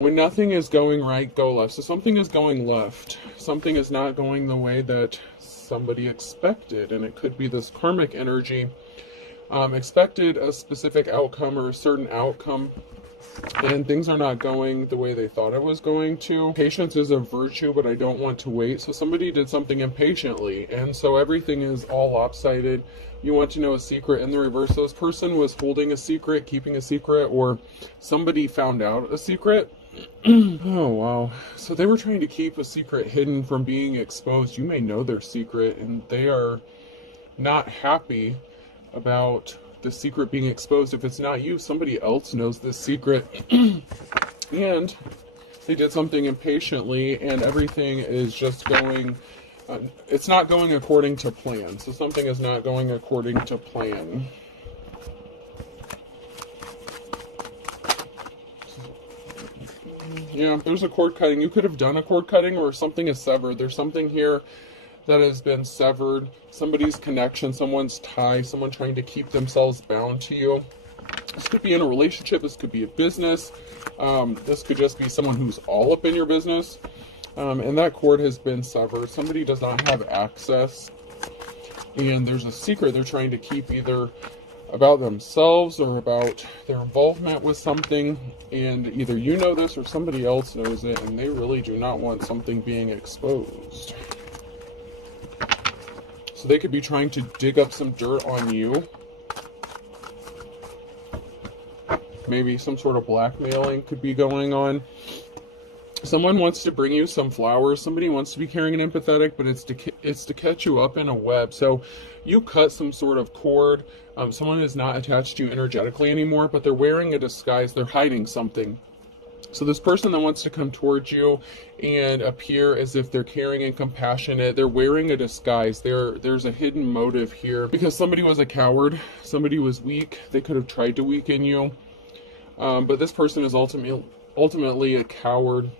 When nothing is going right, go left. So something is going left. Something is not going the way that somebody expected. And it could be this karmic energy. Expected a specific outcome or a certain outcome, and things are not going the way they thought it was going to. Patience is a virtue, but I don't want to wait. So somebody did something impatiently, and so everything is all lopsided. You want to know a secret in the reverse. So this person was holding a secret, keeping a secret, or somebody found out a secret. Oh, wow. So they were trying to keep a secret hidden from being exposed. You may know their secret, and they are not happy about the secret being exposed. If it's not you, somebody else knows this secret. And they did something impatiently, and everything is just going, it's not going according to plan. So something is not going according to plan. Yeah, there's a cord cutting. You could have done a cord cutting, or something is severed. There's something here that has been severed. Somebody's connection, someone's tie, someone trying to keep themselves bound to you. This could be in a relationship. This could be a business. This could just be someone who's all up in your business. And that cord has been severed. Somebody does not have access. And there's a secret they're trying to keep, either about themselves or about their involvement with something. And either you know this or somebody else knows it. And they really do not want something being exposed. So they could be trying to dig up some dirt on you. Maybe some sort of blackmailing could be going on. Someone wants to bring you some flowers. Somebody wants to be caring and empathetic, but it's to catch you up in a web. So you cut some sort of cord. Someone is not attached to you energetically anymore, but they're wearing a disguise. They're hiding something. So this person that wants to come towards you and appear as if they're caring and compassionate, they're wearing a disguise. There's a hidden motive here, because somebody was a coward. Somebody was weak. They could have tried to weaken you. But this person is ultimately a coward.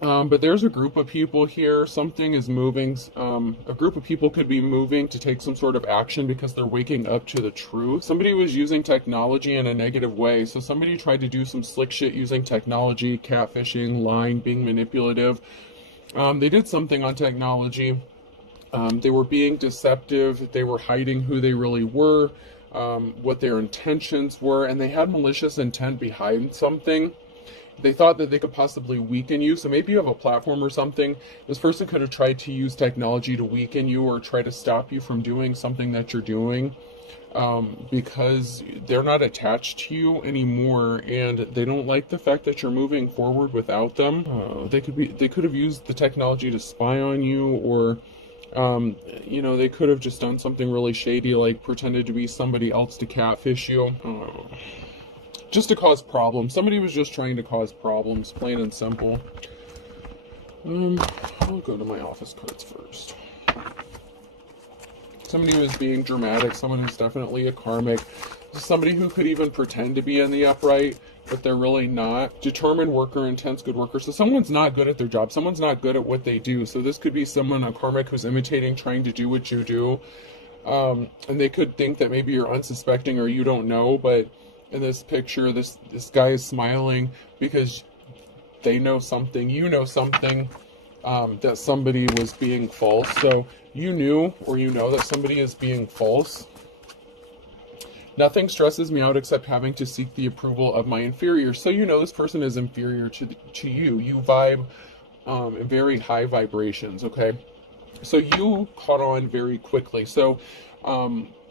But there's a group of people here. Something is moving. A group of people could be moving to take some sort of action because they're waking up to the truth. Somebody was using technology in a negative way. So somebody tried to do some slick shit using technology, catfishing, lying, being manipulative. They did something on technology. They were being deceptive. They were hiding who they really were, what their intentions were, and they had malicious intent behind something. They thought that they could possibly weaken you. So maybe you have a platform or something. This person could have tried to use technology to weaken you or try to stop you from doing something that you're doing, because they're not attached to you anymore, and they don't like the fact that you're moving forward without them. They could have used the technology to spy on you, or they could have just done something really shady, like pretended to be somebody else to catfish you. Just to cause problems. Somebody was just trying to cause problems, plain and simple. I'll go to my office cards first. Somebody who is being dramatic. Someone who's definitely a karmic. Somebody who could even pretend to be in the upright, but they're really not. Determined worker, intense good worker. So someone's not good at their job. Someone's not good at what they do. So this could be someone, a karmic, who's imitating, trying to do what you do. And they could think that maybe you're unsuspecting or you don't know, but in this picture, this guy is smiling because they know something, you know something, that somebody was being false. So you knew, or you know, that somebody is being false. Nothing stresses me out except having to seek the approval of my inferior. So you know this person is inferior to you. You vibe in very high vibrations, okay? So you caught on very quickly. So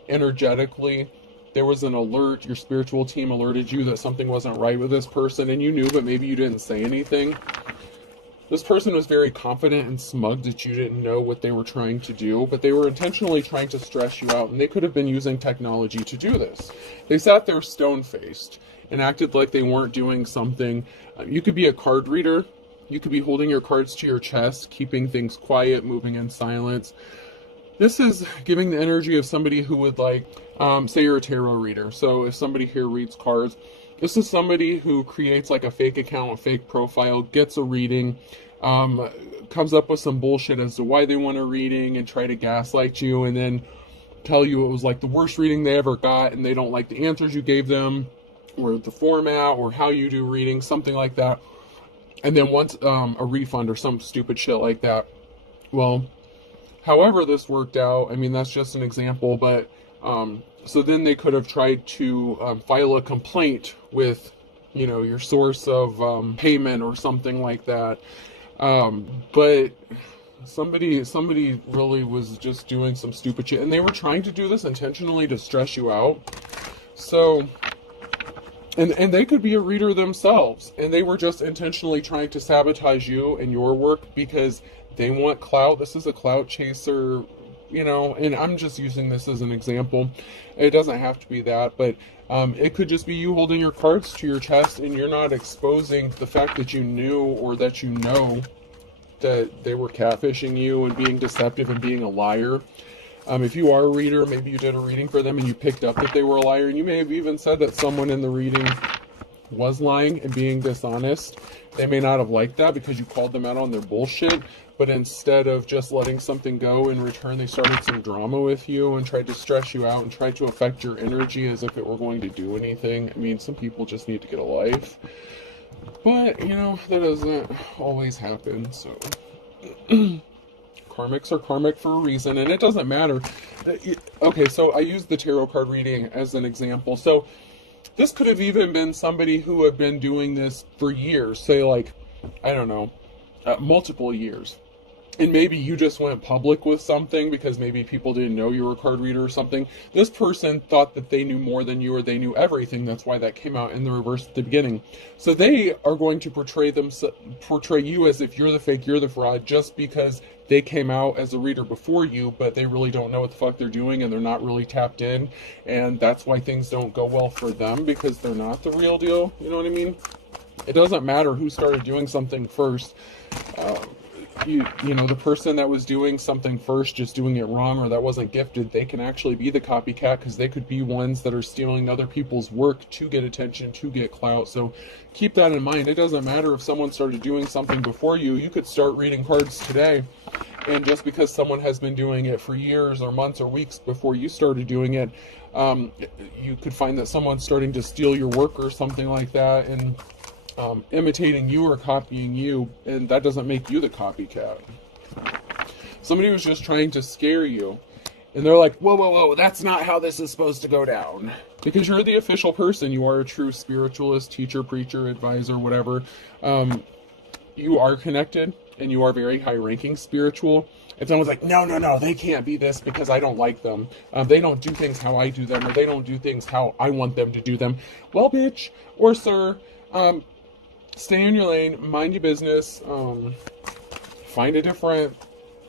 energetically, there was an alert. Your spiritual team alerted you that something wasn't right with this person, and you knew, but maybe you didn't say anything. This person was very confident and smug that you didn't know what they were trying to do, but they were intentionally trying to stress you out, and they could have been using technology to do this. They sat there stone-faced and acted like they weren't doing something. You could be a card reader. You could be holding your cards to your chest, keeping things quiet, moving in silence. This is giving the energy of somebody who would say you're a tarot reader. So if somebody here reads cards, this is somebody who creates like a fake account, a fake profile, gets a reading, comes up with some bullshit as to why they want a reading and try to gaslight you and then tell you it was like the worst reading they ever got and they don't like the answers you gave them or the format or how you do readings, something like that. and then wants a refund or some stupid shit like that. Well, however this worked out, I mean, that's just an example, but so then they could have tried to file a complaint with, you know, your source of payment or something like that. But somebody really was just doing some stupid shit, and they were trying to do this intentionally to stress you out. So, and they could be a reader themselves, and they were just intentionally trying to sabotage you and your work because they want clout. This is a clout chaser, you know, and I'm just using this as an example. It doesn't have to be that, but it could just be you holding your cards to your chest and you're not exposing the fact that you knew or that you know that they were catfishing you and being deceptive and being a liar. If you are a reader, maybe you did a reading for them and you picked up that they were a liar, and you may have even said that someone in the reading was lying and being dishonest. They may not have liked that because you called them out on their bullshit, but instead of just letting something go in return, they started some drama with you and tried to stress you out and tried to affect your energy as if it were going to do anything. I mean, some people just need to get a life, but, you know, that doesn't always happen, so... Karmics are karmic for a reason, and it doesn't matter. Okay, so I used the tarot card reading as an example. So this could have even been somebody who had been doing this for years, say like, I don't know, multiple years. And maybe you just went public with something because maybe people didn't know you were a card reader or something. This person thought that they knew more than you, or they knew everything. That's why that came out in the reverse at the beginning. So they are going to portray you as if you're the fake, you're the fraud, just because they came out as a reader before you, but they really don't know what the fuck they're doing and they're not really tapped in. And that's why things don't go well for them, because they're not the real deal. You know what I mean? It doesn't matter who started doing something first. You know, the person that was doing something first, just doing it wrong, or that wasn't gifted, they can actually be the copycat, because they could be ones that are stealing other people's work to get attention, to get clout. So keep that in mind. It doesn't matter if someone started doing something before you. You could start reading cards today, and just because someone has been doing it for years or months or weeks before you started doing it, you could find that someone's starting to steal your work or something like that, and imitating you or copying you, and that doesn't make you the copycat. Somebody was just trying to scare you, and they're like, whoa, whoa, whoa, that's not how this is supposed to go down. Because you're the official person. You are a true spiritualist, teacher, preacher, advisor, whatever. You are connected, and you are very high-ranking spiritual. If someone's like, no, no, no, they can't be this because I don't like them. They don't do things how I do them, or they don't do things how I want them to do them. Well, bitch, or sir, stay in your lane, mind your business, find a different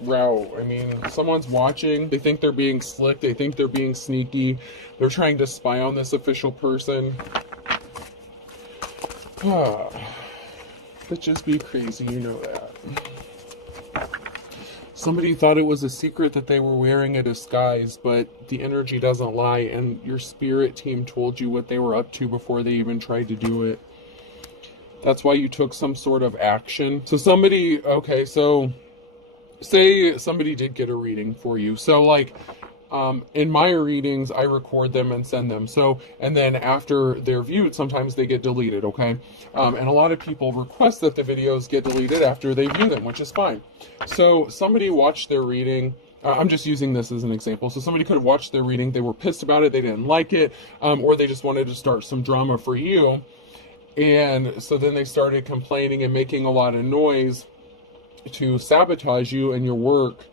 route. I mean, someone's watching, they think they're being slick, they think they're being sneaky, they're trying to spy on this official person. Bitches be crazy, you know that. Somebody thought it was a secret that they were wearing a disguise, but the energy doesn't lie, and your spirit team told you what they were up to before they even tried to do it. That's why you took some sort of action. So somebody, okay, so say somebody did get a reading for you. So like, in my readings, I record them and send them. So, and then after they're viewed, sometimes they get deleted, okay? And a lot of people request that the videos get deleted after they view them, which is fine. So somebody watched their reading. I'm just using this as an example. So somebody could have watched their reading. They were pissed about it. They didn't like it. Or they just wanted to start some drama for you. And so then they started complaining and making a lot of noise to sabotage you and your work.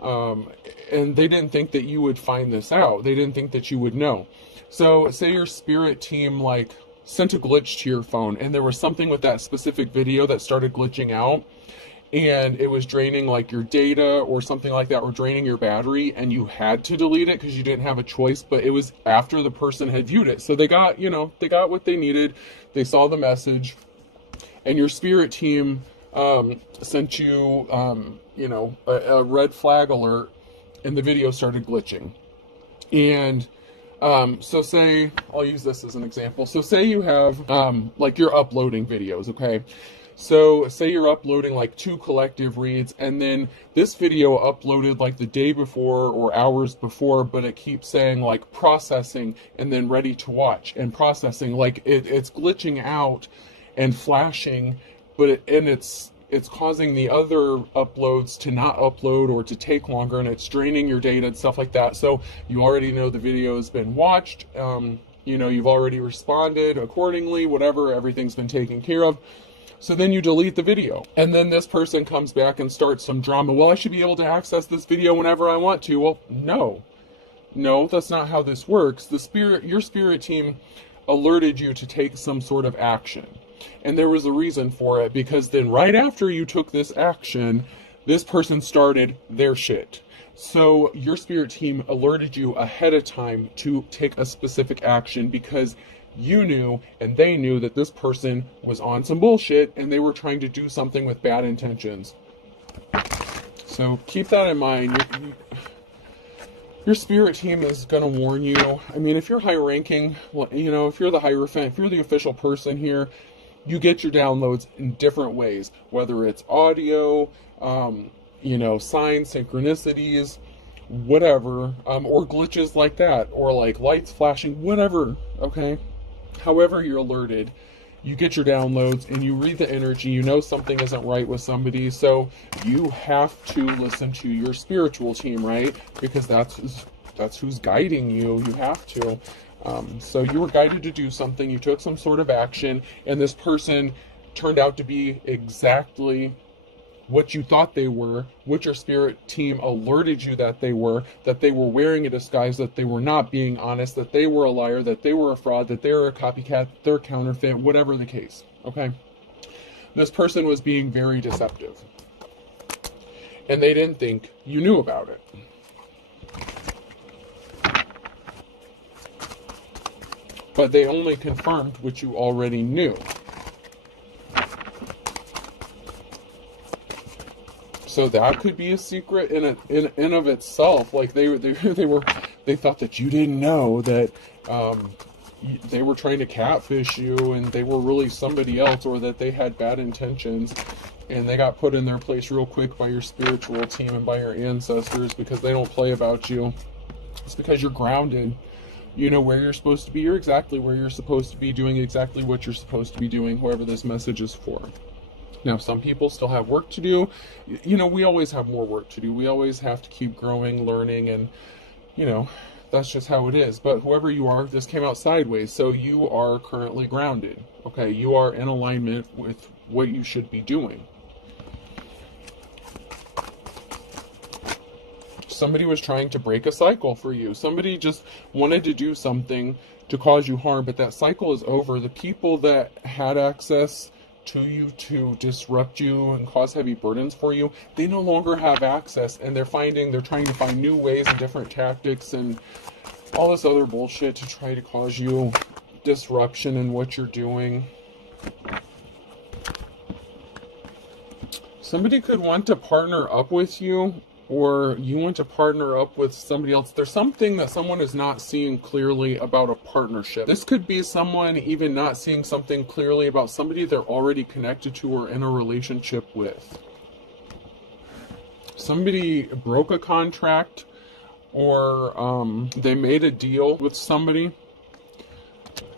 And they didn't think that you would find this out. They didn't think that you would know. So say your spirit team like sent a glitch to your phone, and there was something with that specific video that started glitching out, and it was draining like your data or something like that, or draining your battery, and you had to delete it because you didn't have a choice. But it was after the person had viewed it. So they got, you know, they got what they needed. They saw the message, and your spirit team sent you, you know, a red flag alert, and the video started glitching. And so say, I'll use this as an example. So say you have, like you're uploading videos, okay? So say you're uploading like 2 collective reads, and then this video uploaded like the day before or hours before, but it keeps saying like processing and then ready to watch and processing. Like it's glitching out and flashing, it's causing the other uploads to not upload or to take longer, and it's draining your data and stuff like that. So you already know the video has been watched. You know, you've already responded accordingly, whatever, everything's been taken care of. So then you delete the video. And then this person comes back and starts some drama. Well, I should be able to access this video whenever I want to. Well, no. No, that's not how this works. Your spirit team alerted you to take some sort of action. And there was a reason for it, because then right after you took this action, this person started their shit. So your spirit team alerted you ahead of time to take a specific action, because you knew and they knew that this person was on some bullshit and they were trying to do something with bad intentions. So keep that in mind. Your spirit team is going to warn you. I mean, if you're high ranking, you know, if you're the Hierophant, if you're the official person here, you get your downloads in different ways, whether it's audio, you know, signs, synchronicities, whatever, or glitches like that, or like lights flashing, whatever, okay? However you're alerted, you get your downloads and you read the energy, you know something isn't right with somebody, so you have to listen to your spiritual team, right? Because that's who's guiding you. You have to. So you were guided to do something, you took some sort of action, and this person turned out to be exactly what you thought they were, what your spirit team alerted you that they were wearing a disguise, that they were not being honest, that they were a liar, that they were a fraud, that they were a copycat, they're counterfeit, whatever the case, okay? This person was being very deceptive. And they didn't think you knew about it. But they only confirmed what you already knew. So that could be a secret in of itself. Like they thought that you didn't know that they were trying to catfish you and they were really somebody else, or that they had bad intentions, and they got put in their place real quick by your spiritual team and by your ancestors, because they don't play about you. It's because you're grounded. You know where you're supposed to be. You're exactly where you're supposed to be, doing exactly what you're supposed to be doing, whoever this message is for. Now, some people still have work to do. You know, we always have more work to do. We always have to keep growing, learning, and, you know, that's just how it is. But whoever you are, this came out sideways, so you are currently grounded. Okay, you are in alignment with what you should be doing. Somebody was trying to break a cycle for you. Somebody just wanted to do something to cause you harm, but that cycle is over. The people that had access to you to disrupt you and cause heavy burdens for you, they no longer have access, and they're trying to find new ways and different tactics and all this other bullshit to try to cause you disruption in what you're doing. Somebody could want to partner up with you, or you want to partner up with somebody else. There's something that someone is not seeing clearly about a partnership. This could be someone even not seeing something clearly about somebody they're already connected to or in a relationship with. Somebody broke a contract, or they made a deal with somebody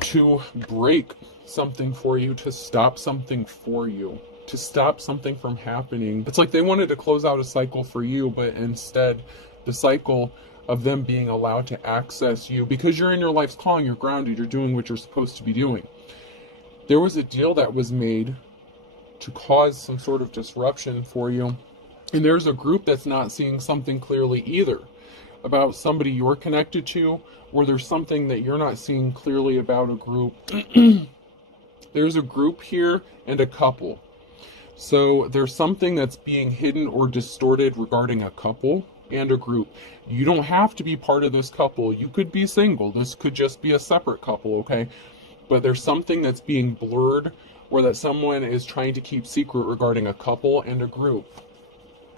to break something for you, to stop something for you, to stop something from happening. It's like they wanted to close out a cycle for you, but instead the cycle of them being allowed to access you, because you're in your life's calling, you're grounded, you're doing what you're supposed to be doing. There was a deal that was made to cause some sort of disruption for you, and there's a group that's not seeing something clearly either about somebody you're connected to, or there's something that you're not seeing clearly about a group. There's a group here and a couple. So there's something that's being hidden or distorted regarding a couple and a group. You don't have to be part of this couple. You could be single. This could just be a separate couple, okay? But there's something that's being blurred, or that someone is trying to keep secret regarding a couple and a group.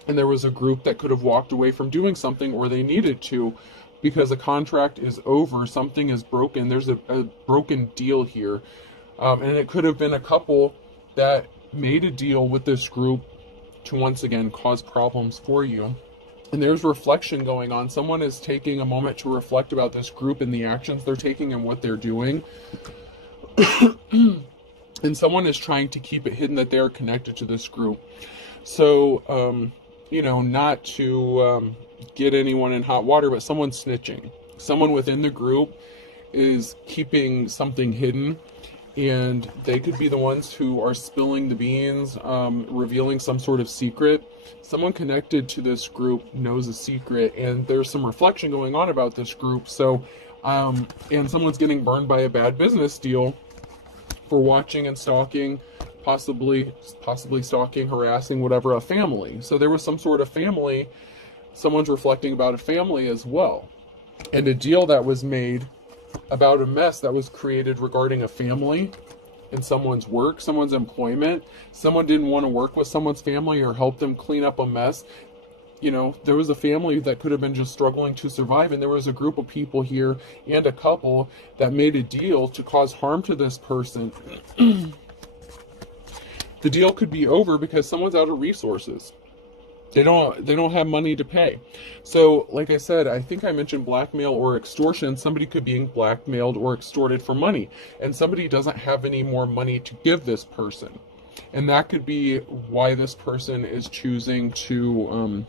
And there was a group that could have walked away from doing something, or they needed to, because a contract is over, something is broken. There's a broken deal here. And it could have been a couple that made a deal with this group to once again cause problems for you. And there's reflection going on. Someone is taking a moment to reflect about this group and the actions they're taking and what they're doing. and someone is trying to keep it hidden that they're connected to this group. So, not to get anyone in hot water, but someone's snitching. Someone within the group is keeping something hidden, and they could be the ones who are spilling the beans, revealing some sort of secret. Someone connected to this group knows a secret, and there's some reflection going on about this group. So, and someone's getting burned by a bad business deal for watching and stalking, possibly stalking, harassing, whatever, a family. So there was some sort of family. Someone's reflecting about a family as well, and a deal that was made about a mess that was created regarding a family and someone's work, someone's employment. Someone didn't want to work with someone's family or help them clean up a mess. There was a family that could have been just struggling to survive, and there was a group of people here and a couple that made a deal to cause harm to this person. The deal could be over because someone's out of resources. They don't have money to pay. So, like I said, I think I mentioned blackmail or extortion. Somebody could be being blackmailed or extorted for money, and somebody doesn't have any more money to give this person. And that could be why this person is choosing to,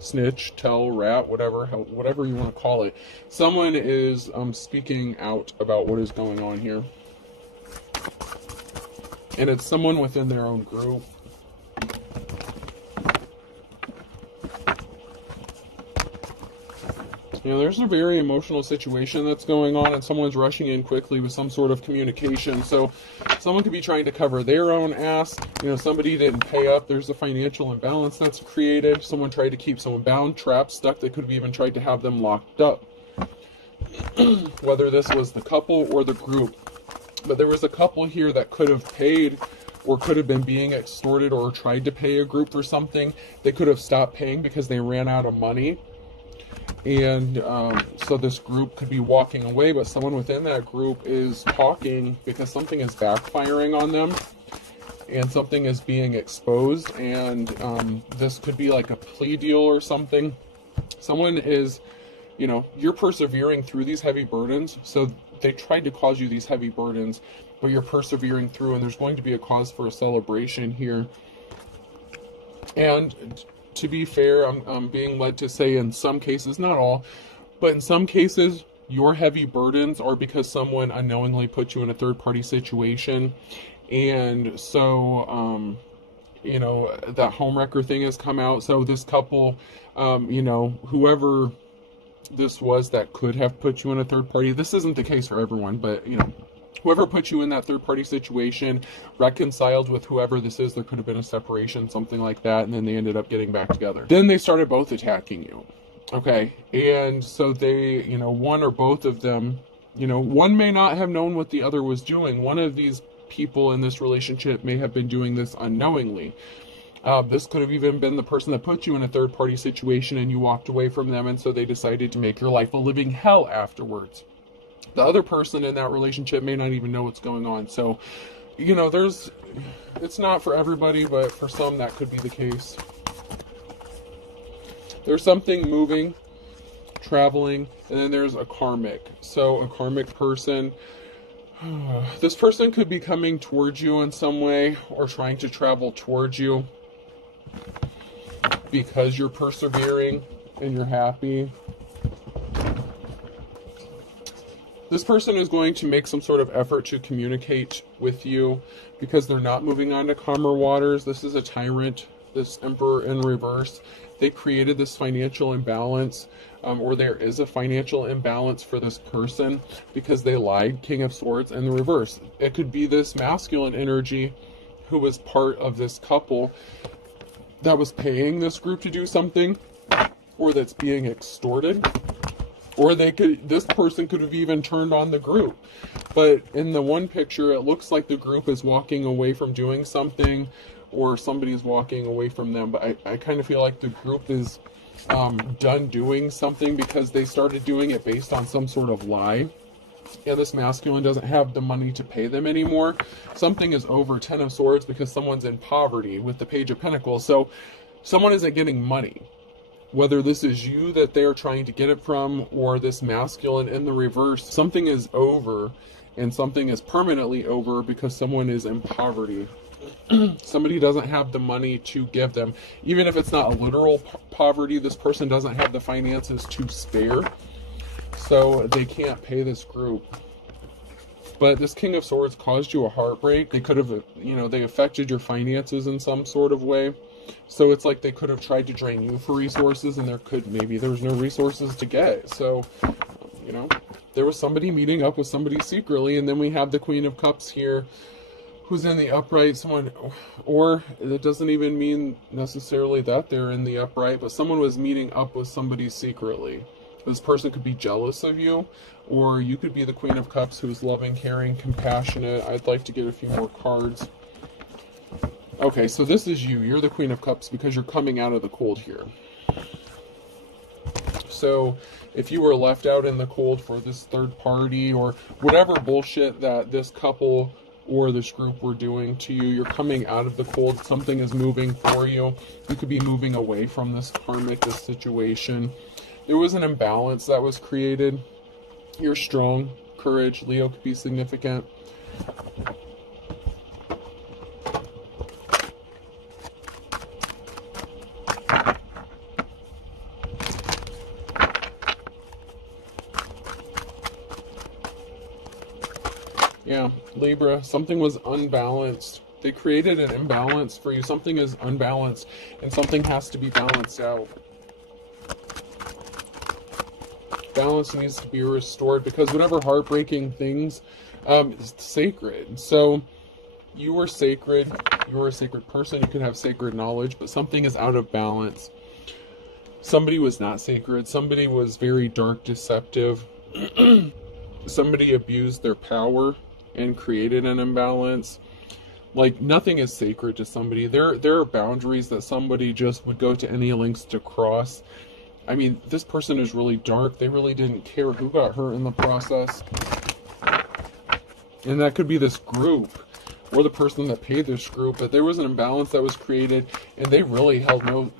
snitch, tell, rat, whatever you want to call it. Someone is speaking out about what is going on here. And it's someone within their own group. There's a very emotional situation that's going on, and someone's rushing in quickly with some sort of communication. So someone could be trying to cover their own ass. Somebody didn't pay up. There's a financial imbalance that's created. Someone tried to keep someone bound, trapped, stuck. They could have even tried to have them locked up. Whether this was the couple or the group. But there was a couple here that could have paid or could have been being extorted or tried to pay a group for something. They could have stopped paying because they ran out of money. And so this group could be walking away, but someone within that group is talking because something is backfiring on them and something is being exposed. And this could be like a plea deal or something. Someone is, you're persevering through these heavy burdens. So they tried to cause you these heavy burdens, but you're persevering through, and there's going to be a cause for a celebration here. And to be fair, I'm being led to say in some cases, not all, but in some cases, your heavy burdens are because someone unknowingly put you in a third-party situation. And so, that homewrecker thing has come out. So this couple, whoever this was that could have put you in a third party, this isn't the case for everyone, but, whoever put you in that third-party situation reconciled with whoever this is. There could have been a separation, something like that, and then they ended up getting back together. Then they started both attacking you, okay? And so they, one or both of them, one may not have known what the other was doing. One of these people in this relationship may have been doing this unknowingly. This could have even been the person that put you in a third-party situation and you walked away from them, and so they decided to make your life a living hell afterwards. The other person in that relationship may not even know what's going on. So, it's not for everybody, but for some that could be the case. There's something moving, traveling, and then there's a karmic. So a karmic person, this person could be coming towards you in some way or trying to travel towards you because you're persevering and you're happy. This person is going to make some sort of effort to communicate with you because they're not moving on to calmer waters. This is a tyrant, this emperor in reverse. They created this financial imbalance, or there is a financial imbalance for this person because they lied, King of Swords, in the reverse. It could be this masculine energy who was part of this couple that was paying this group to do something, or that's being extorted. Or this person could have even turned on the group. But in the one picture, it looks like the group is walking away from doing something, or somebody's walking away from them. But I kind of feel like the group is done doing something because they started doing it based on some sort of lie. And this masculine doesn't have the money to pay them anymore. Something is over, 10 of Swords, because someone's in poverty with the Page of Pentacles. So someone isn't getting money. Whether this is you that they're trying to get it from or this masculine in the reverse, something is over and something is permanently over because someone is in poverty. Somebody doesn't have the money to give them. Even if it's not a literal poverty, this person doesn't have the finances to spare, so they can't pay this group. But this King of Swords caused you a heartbreak. They could have, they affected your finances in some sort of way. So it's like they could have tried to drain you for resources, and maybe there was no resources to get. So, there was somebody meeting up with somebody secretly, and then we have the Queen of Cups here, who's in the upright. Or it doesn't even mean necessarily that they're in the upright, but someone was meeting up with somebody secretly. This person could be jealous of you, or you could be the Queen of Cups who's loving, caring, compassionate. I'd like to get a few more cards. Okay, so this is you. You're the Queen of Cups because you're coming out of the cold here. So if you were left out in the cold for this third party or whatever bullshit that this couple or this group were doing to you, you're coming out of the cold. Something is moving for you. You could be moving away from this karmic, this situation. There was an imbalance that was created. You're strong. Courage. Leo could be significant. Yeah, Libra, something was unbalanced. They created an imbalance for you. Something is unbalanced, and something has to be balanced out. Balance needs to be restored because whatever heartbreaking things is sacred. So you were sacred. You were a sacred person. You could have sacred knowledge, but something is out of balance. Somebody was not sacred. Somebody was very dark, deceptive. Somebody abused their power and created an imbalance. Like, nothing is sacred to somebody. There are boundaries that somebody just would go to any lengths to cross. I mean, this person is really dark. They really didn't care who got hurt in the process. And that could be this group or the person that paid this group. But there was an imbalance that was created, and they really held no,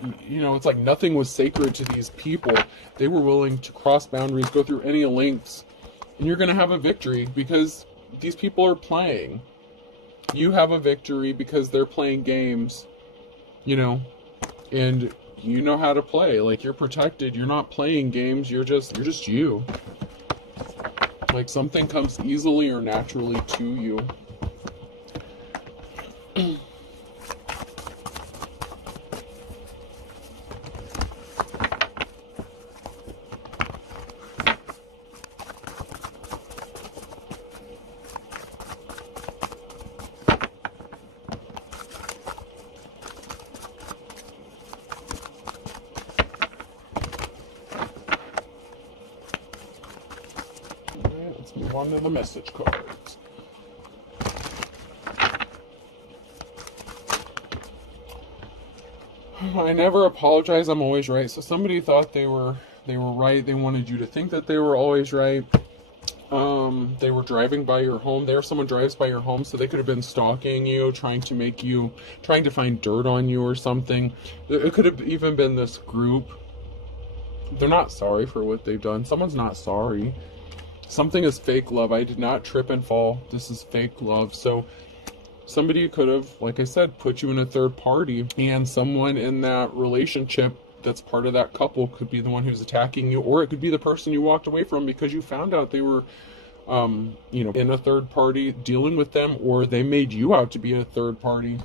it's like nothing was sacred to these people. They were willing to cross boundaries, go through any lengths. And you're going to have a victory because these people are playing. You have a victory because they're playing games, and you know how to play. Like, you're protected. You're not playing games. You're just you. Like, something comes easily or naturally to you. Let's move on to the message cards. I never apologize. I'm always right. So somebody thought they were right. They wanted you to think that they were always right. They were driving by your home. Someone drives by your home, so they could have been stalking you, trying to find dirt on you or something. It could have even been this group. They're not sorry for what they've done. Someone's not sorry. Something is fake love. I did not trip and fall. This is fake love. So somebody could have, like I said, put you in a third party, and someone in that relationship that's part of that couple could be the one who's attacking you, or it could be the person you walked away from because you found out they were, in a third party dealing with them, or they made you out to be a third party.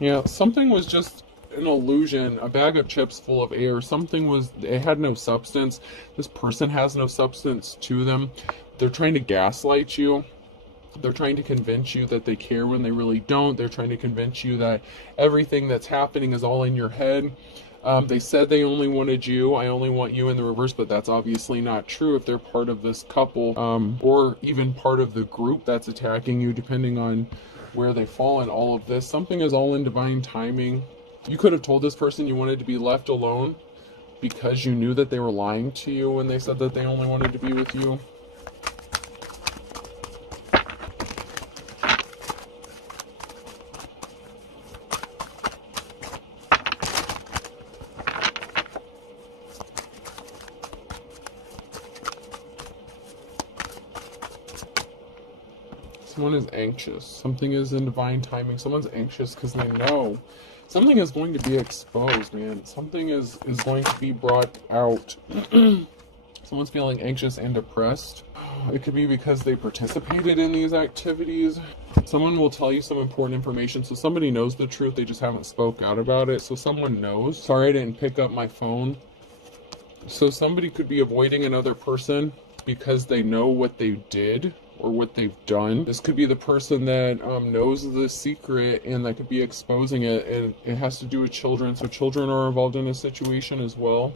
Yeah, something was just an illusion, a bag of chips full of air. It had no substance. This person has no substance to them. They're trying to gaslight you. They're trying to convince you that they care when they really don't. They're trying to convince you that everything that's happening is all in your head. They said they only wanted you. I only want you in the reverse, but that's obviously not true if they're part of this couple, or even part of the group that's attacking you, depending on where they fall in all of this. Something is all in divine timing. You could have told this person you wanted to be left alone because you knew that they were lying to you when they said that they only wanted to be with you. Someone is anxious. Something is in divine timing. Someone's anxious because they know something is going to be exposed, man. Something is going to be brought out. Someone's feeling anxious and depressed. It could be because they participated in these activities. Someone will tell you some important information. So somebody knows the truth. They just haven't spoke out about it. So someone knows. Sorry I didn't pick up my phone. So somebody could be avoiding another person because they know what they did or what they've done. This could be the person that knows the secret and that could be exposing it, and it has to do with children. So children are involved in a situation as well,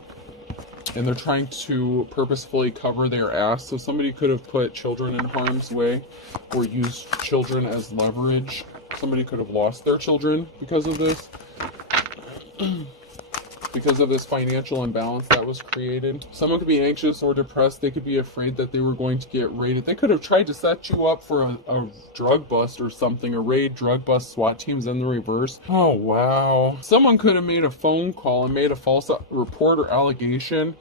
and they're trying to purposefully cover their ass. So somebody could have put children in harm's way or used children as leverage. Somebody could have lost their children because of this. Because of this financial imbalance that was created. Someone could be anxious or depressed. They could be afraid that they were going to get raided. They could have tried to set you up for a drug bust or something. A raid, drug bust, SWAT teams in the reverse. Oh, wow. Someone could have made a phone call and made a false report or allegation,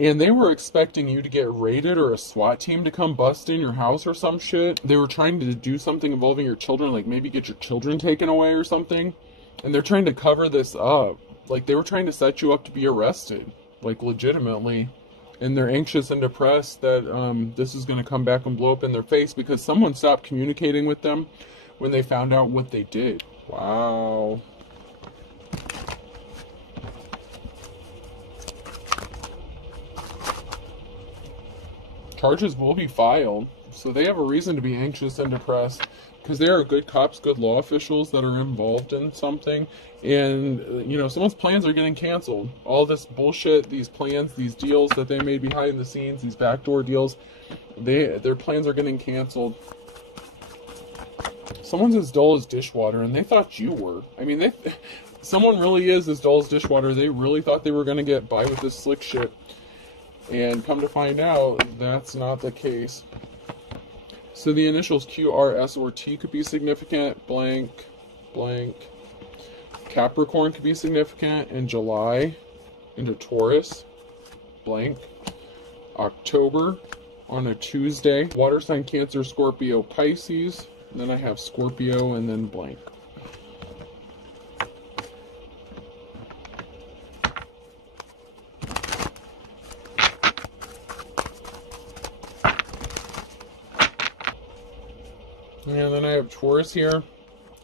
and they were expecting you to get raided or a SWAT team to come bust in your house or some shit. They were trying to do something involving your children, like maybe get your children taken away or something. And they're trying to cover this up. Like, they were trying to set you up to be arrested, like, legitimately. And they're anxious and depressed that this is going to come back and blow up in their face because someone stopped communicating with them when they found out what they did. Wow. Charges will be filed, so they have a reason to be anxious and depressed. Because they are good cops, good law officials that are involved in something. And, you know, someone's plans are getting canceled. All this bullshit, these plans, these deals that they made behind the scenes, these backdoor deals, their plans are getting canceled. Someone's as dull as dishwater, and they thought you were. I mean, someone really is as dull as dishwater. They really thought they were going to get by with this slick shit. And come to find out, that's not the case. So the initials Q, R, S, or T could be significant. Blank, blank. Capricorn could be significant in July into Taurus. Blank. October on a Tuesday. Water sign Cancer, Scorpio, Pisces. And then I have Scorpio and then blank. And then I have Taurus here.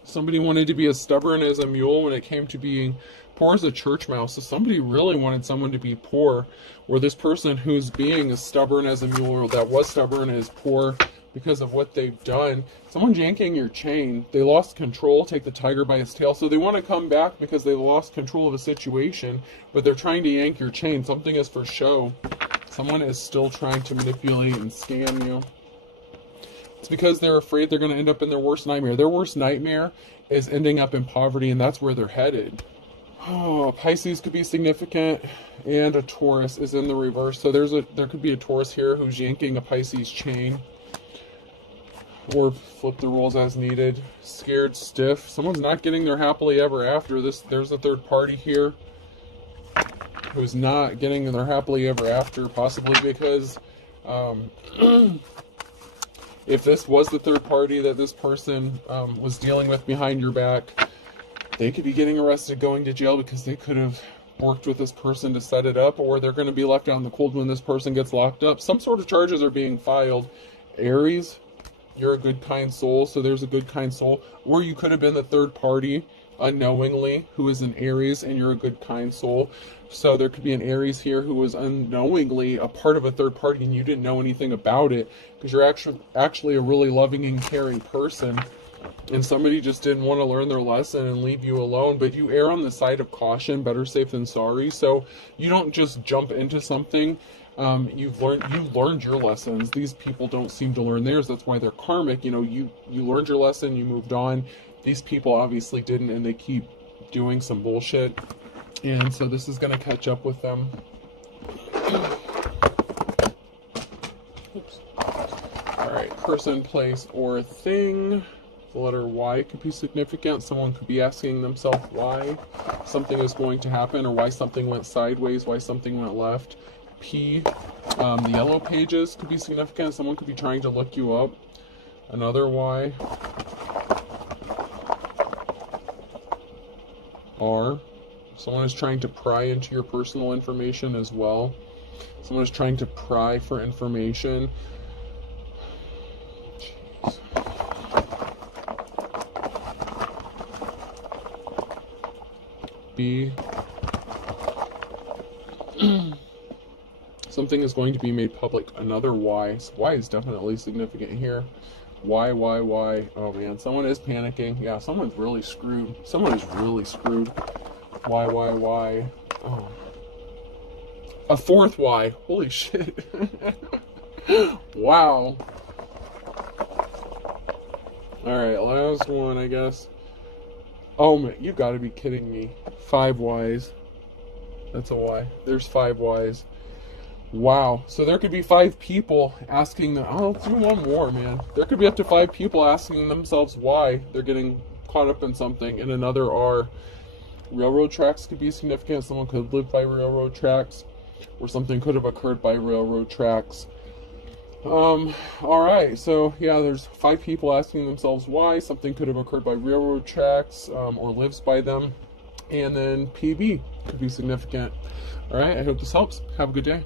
Somebody wanted to be as stubborn as a mule when it came to being poor as a church mouse. So somebody really wanted someone to be poor, or this person who's being as stubborn as a mule, or that was stubborn, is poor because of what they've done. Someone's yanking your chain. They lost control, take the tiger by its tail. So they want to come back because they lost control of a situation, but they're trying to yank your chain. Something is for show. Someone is still trying to manipulate and scam you. It's because they're afraid they're going to end up in their worst nightmare. Their worst nightmare is ending up in poverty, and that's where they're headed. Oh, Pisces could be significant, and a Taurus is in the reverse. So there could be a Taurus here who's yanking a Pisces chain, or flip the rules as needed. Scared stiff. Someone's not getting their happily ever after. There's a third party here who's not getting their happily ever after, possibly because if this was the third party that this person was dealing with behind your back, they could be getting arrested, going to jail, because they could have worked with this person to set it up, or they're going to be left out in the cold when this person gets locked up. Some sort of charges are being filed. Aries, you're a good, kind soul, so there's a good, kind soul. Or you could have been the third party unknowingly who is an Aries, and you're a good, kind soul. So there could be an Aries here who was unknowingly a part of a third party and you didn't know anything about it, because you're actually a really loving and caring person, and somebody just didn't want to learn their lesson and leave you alone. But you err on the side of caution, better safe than sorry. So you don't just jump into something. You've learned your lessons. These people don't seem to learn theirs. That's why they're karmic. You know, you learned your lesson, you moved on. These people obviously didn't, and they keep doing some bullshit. And so this is going to catch up with them. Oops. Alright, person, place, or thing. The letter Y could be significant. Someone could be asking themselves why something is going to happen, or why something went sideways, why something went left. P, the yellow pages could be significant. Someone could be trying to look you up. another Y. R. Someone is trying to pry into your personal information as well. Someone is trying to pry for information. Jeez. B. Something is going to be made public. Another Y. So Y is definitely significant here. Y. Oh man, someone is panicking. Yeah, someone's really screwed. Someone is really screwed. Y. Oh. A fourth Y. Holy shit. Wow. Alright, last one, I guess. Oh man, you gotta be kidding me. 5 Ys. That's a Y. There's 5 Ys. Wow. So there could be 5 people asking them. Oh, let's do one more, man. There could be up to 5 people asking themselves why they're getting caught up in something. And another R. Railroad tracks could be significant. Someone could live by railroad tracks, or something could have occurred by railroad tracks. Alright, so yeah, there's 5 people asking themselves why something could have occurred by railroad tracks, or lives by them. And then PB could be significant. Alright, I hope this helps. Have a good day.